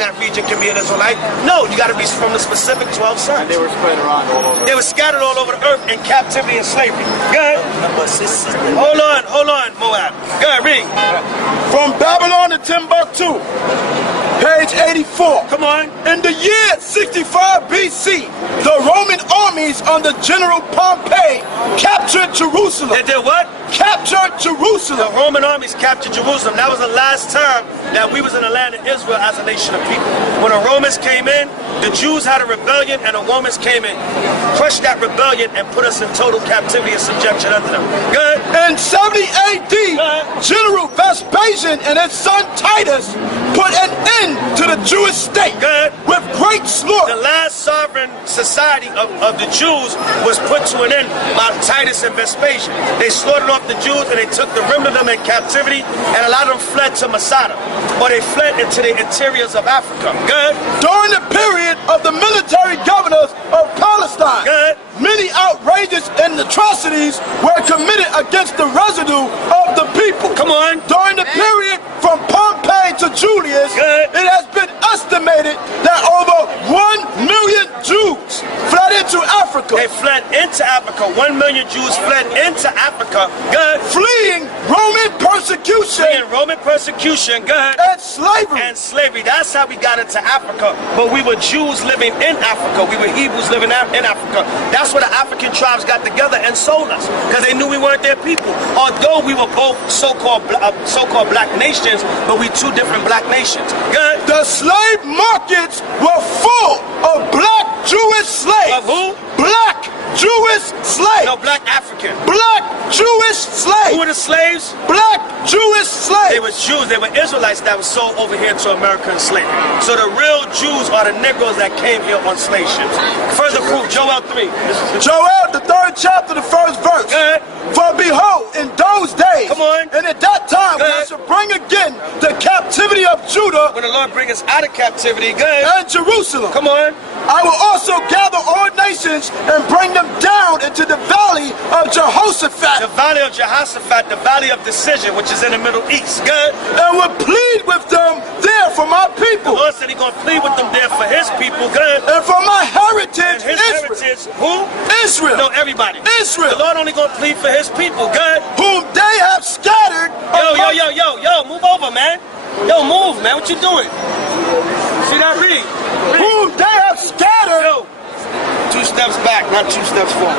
in that region can be an Israelite. No, you got to be from the specific 12 sons. And they were spread around all over. They were scattered all over the earth in captivity and slavery. Good. Hold on, Moab. Good, read. From Babylon to Timbuktu, page 84. Come on. In the year 65 BC, the Roman armies under General Pompey captured Jerusalem. They did what? Captured The Jerusalem. Roman armies captured Jerusalem. That was the last time that we was in the land of Israel as a nation of people. When the Romans came in, the Jews had a rebellion, and the Romans came in, crushed that rebellion, and put us in total captivity and subjection under them. Good. In 70 AD, General Vespasian and his son Titus put an end to the Jewish state Good. with great slaughter. The last sovereign society of the Jews was put to an end by Titus and Vespasian. They slaughtered off the Jews, and they took the remnant of them in captivity, and a lot of them fled to Masada, or they fled into the interiors of Africa. Good. During the period of the military governors of Palestine, Good. many outrageous and atrocities were committed against the residue of the people. Come on. During the period from Pompey to Julius, Good. it has been estimated that over 1 million Jews fled into Africa, They fled into Africa. 1 million Jews fled into Africa. Good. fleeing Roman persecution In Roman persecution. Good. and slavery. And slavery. That's how we got into Africa. But we were Jews living in Africa. We were Hebrews living in Africa. That's where the African tribes got together and sold us, because they knew we weren't their people. Although we were both so-called black nations, but we two different black nations. Good. The slave markets were full of black Jewish slaves. Of who? Black Jewish slaves. No, black African. Black Jewish slaves. Who were the slaves? Black Jewish slaves. They were Jews. They were Israelites that were sold over here to American slavery. So the real Jews are the Negroes that came here on slave ships. Further proof, Joel 3. Joel, the 3rd chapter, the 1st verse. Good. For behold, in those days, Come on. and at that time, when I Good. shall bring again the captivity of Judah When the Lord bring us out of captivity, good. and Jerusalem, Come on. I will also gather all nations and bring them down into the valley of Jehoshaphat, The valley of Jehoshaphat, the valley of decision, which is in the Middle East. Good. and will plead with them there for my The people Lord said He's going to plead with them there for His people. Good. and for my And heritage, His Israel. heritage, who? Israel, No, everybody. Israel. The Lord only going to plead for His people. Good. whom they have scattered. Yo, move over, man. Yo, move, man. What you doing? See that? Read. Whom they have scattered. Yo. 2 steps back, not 2 steps forward.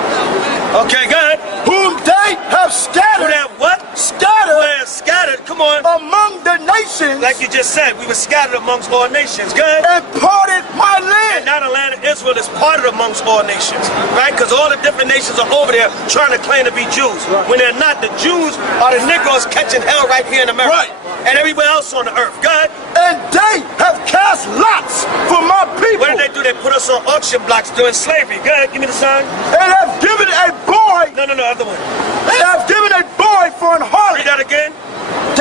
Okay, good. Whom they have Who scattered. that what? Scattered Where scattered. Come on. among the nations. Like you just said, we were scattered amongst all nations. Good. And parted my And land. now the land of Israel is parted amongst all nations, right? Because all the different nations are over there trying to claim to be Jews. When they're not, the Jews are the Negroes catching hell right here in America. Right. And everywhere else on the earth. God, And they have cast lots for my people. what did they do? They put us on auction blocks during slavery. Good, give me the sign. And have given a boy. No, other one. And have given a boy for an Read harlot. that again.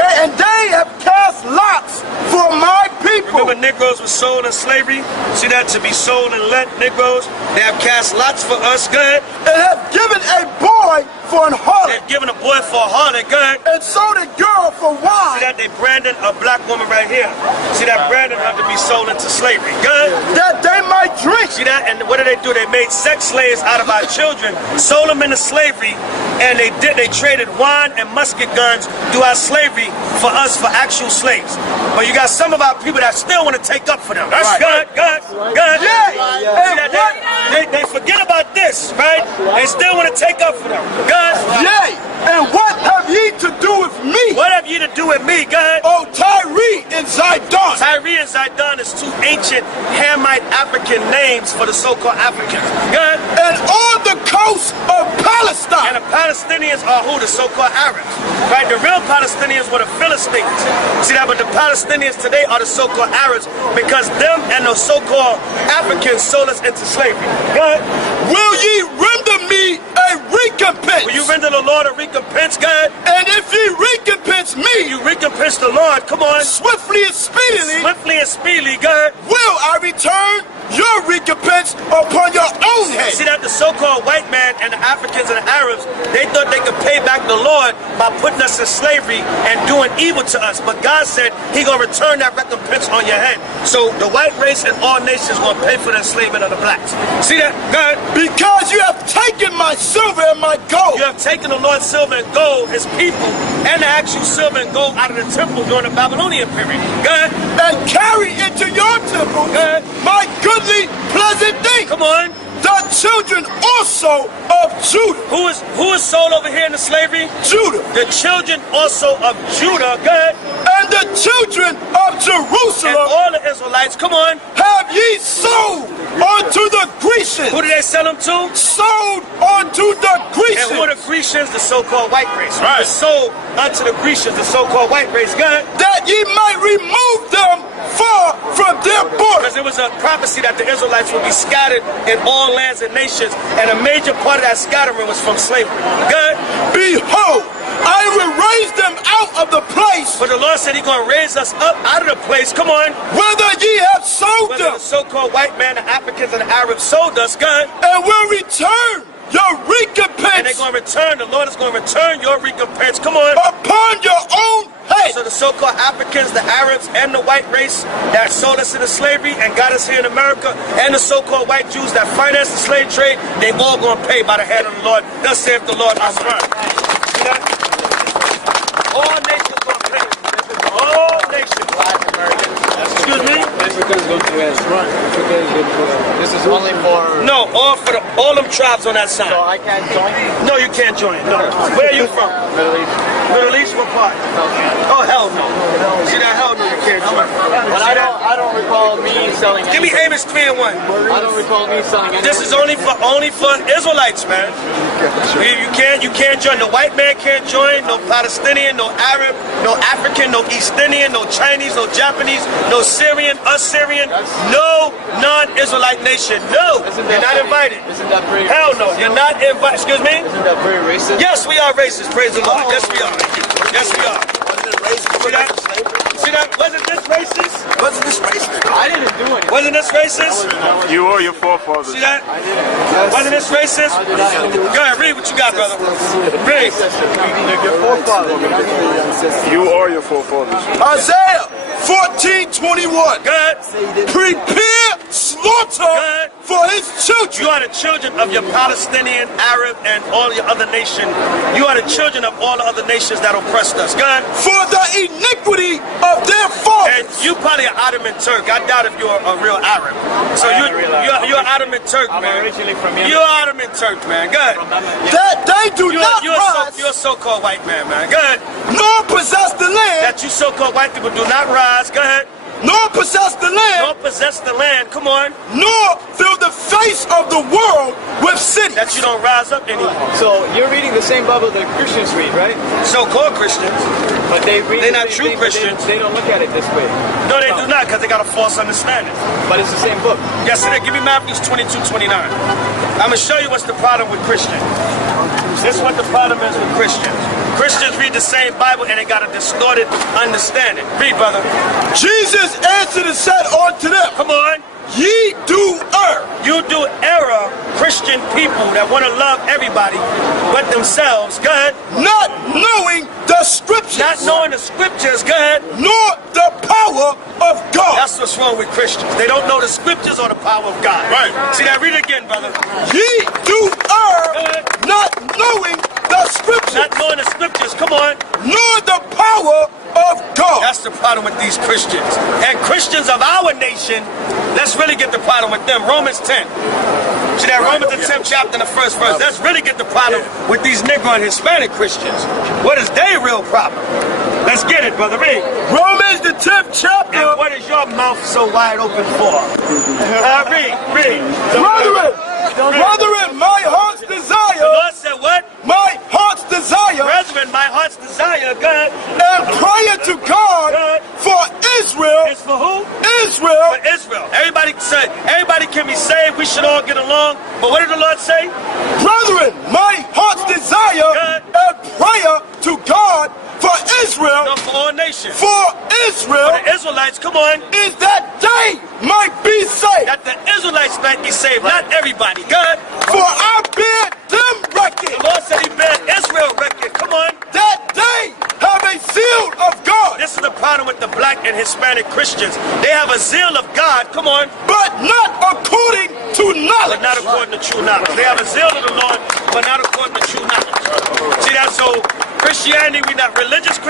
And they have cast lots for my people. Remember, Negroes were sold in slavery. See that? To be sold and lent, Negroes. They have cast lots for us. Good. And have given a boy for an harlot. They've given a boy for a harlot. Good. And sold a girl for See wine. that? They branded a black woman right here. See that? Brandon had to be sold into slavery. Good. That they might drink. See that? And what did they do? They made sex slaves out of our children, sold them into slavery, and they traded wine and musket guns throughout slavery for us for actual slaves. But you got some of our people that still want to take up for them. That's Right. good. Yeah. See that? They forget about this, right? They still want to take up for them. Good. Yea, and what have ye to do with me? What have you to do with me, God? O Tyre and Zidon. Tyre and Zidon is 2 ancient Hamite African names for the so-called Africans. Good. And on the coast of And Palestine. the Palestinians are who? The so-called Arabs. Right? The real Palestinians were the Philistines. See that? But the Palestinians today are the so-called Arabs because them and the so-called Africans sold us into slavery. Good. Will ye render me a recompense? Will you render the Lord a recompense, God? And if ye recompense me, You recompense the Lord. Come on. swiftly and speedily, Swiftly and speedily, God. will I return your recompense upon your own head. See that the so-called white man and the Africans and the Arabs, they thought they could pay back the Lord by putting us in slavery and doing evil to us. But God said he going to return that recompense on your head. So the white race and all nations going to pay for the enslavement of the blacks. See that? God? Because you have taken my silver and my gold. You have taken the Lord's silver and gold, his people, and the actual silver and gold out of the temple during the Babylonian period. God? And carry into your temple my goodly, pleasant things. Come on. The children also of Judah. Who is sold over here into slavery? Judah. The children also of Judah, God. And the children of Jerusalem. And all the Israelites, come on. Have ye sold unto the Grecians. Who did they sell them to? Sold unto the Grecians. And who are the Grecians? The so-called white race. Right. Sold unto the Grecians, the so-called white race, God. That ye might remove them far from their border. Because it was a prophecy that the Israelites would be scattered in all lands and nations, and a major part of that scattering was from slavery. God. Behold, I will raise them out of the place. But the Lord said he's going to raise us up out of the place. Come on. Whether ye have sold Whether them. the so-called white man, the Africans, and the Arabs sold us, God. And will return your recompense. And they're going to return. The Lord is going to return your recompense. Come on. Upon your own head. So the so-called Africans, the Arabs, and the white race that sold us into slavery and got us here in America, and the so-called white Jews that financed the slave trade, they all going to pay by the hand of the Lord. Thus saith the Lord. I swear. See that? All nations going to pay. All nations. Black Americans. Excuse me? Africans go to West. This is only for... No, all them tribes on that side. So I can't join? No, you can't join. No. Where are you from? Middle East. Middle East, what part? Oh, hell no. See that? Hell no, you can't join. But I don't recall me selling Give me anything. Amos 3 and 1. I don't recall me selling anything. This is only for Israelites, man. You can't join. No white man can't join. No Palestinian, no Arab, no African, no East Indian, no Chinese, no Japanese, no Syrian, Assyrian, no non-Israelite nation. No, you're not invited. Isn't that pretty Hell no, you're not invited. Excuse me? Isn't that very racist? Yes, we are racist. Praise the Lord. Yes, we are. Yes, we are. See that? See that? Wasn't this racist? Wasn't this racist? I didn't do it. Wasn't this racist? You or your forefathers. See that? Wasn't this racist? Go ahead, read what you got, brother. Read. Your forefathers. You or your forefathers. Isaiah 14:21. God, Prepare slaughter for his children. you are the children of your Palestinian, Arab, and all your other nations. You are the children of all the other nations that oppressed us. God, For the iniquity of their fathers. and you probably an Ottoman Turk. I doubt if you're a real Arab. So you're an Ottoman Turk, I'm man. originally from Yemen. You're an Ottoman Turk, man. Good. That they do not rise, You're a so-called white man, man. Good. nor possess the land, That you so-called white people do not rise. Go ahead. nor possess the land, Don't possess the land. Come on. nor fill the face of the world with cities. That you don't rise up anymore. So you're reading the same Bible that Christians read, right? So-called Christians. But they read They're the not same true thing, but Christians. They don't look at it this way. No, they do not, because they got a false understanding. But it's the same book. Yes, it is. Give me Matthew 22:29. I'm going to show you what's the problem with Christians. This is what the problem is with Christians. Christians read the same Bible and they got a distorted understanding. Read, brother. Jesus answered and said unto them, Come on. Ye do err, You do error, Christian people that want to love everybody but themselves. Go ahead. not knowing the scriptures, Not knowing the scriptures. Go ahead. nor the power of God. That's what's wrong with Christians. They don't know the scriptures or the power of God. Right. See that? Read it again, brother. Ye do err, not knowing the scriptures, Not knowing the scriptures. Come on. nor the power of God. That's the problem with these Christians. And Christians of our nation, let's really get the problem with them. Romans 10. See that Romans the 10th chapter and the first verse. Let's really get the problem with these Negro and Hispanic Christians. What is their real problem? Let's get it, brother. Read. Romans the 10th chapter. And what is your mouth so wide open for? Read. Brethren, my heart's The desire, Lord said what? my heart's desire, Brethren, my heart's desire, God, and prayer to God for Israel, is for who? Israel, For Israel. Everybody can be saved. We should all get along. But what did the Lord say? brethren, my heart's desire and prayer to God for Israel, No, for all nations. for Israel, For the Israelites, come on. is that they might be saved. That the might be saved. Not everybody. Good. For I bear them record. The Lord said he bear Israel record. Come on. That they have a zeal of God. This is the problem with the black and Hispanic Christians. They have a zeal of God. Come on. But not according to knowledge. But not according to true knowledge. They have a zeal of the Lord, but not according to true knowledge. See that? So Christianity, we're not religious Christians.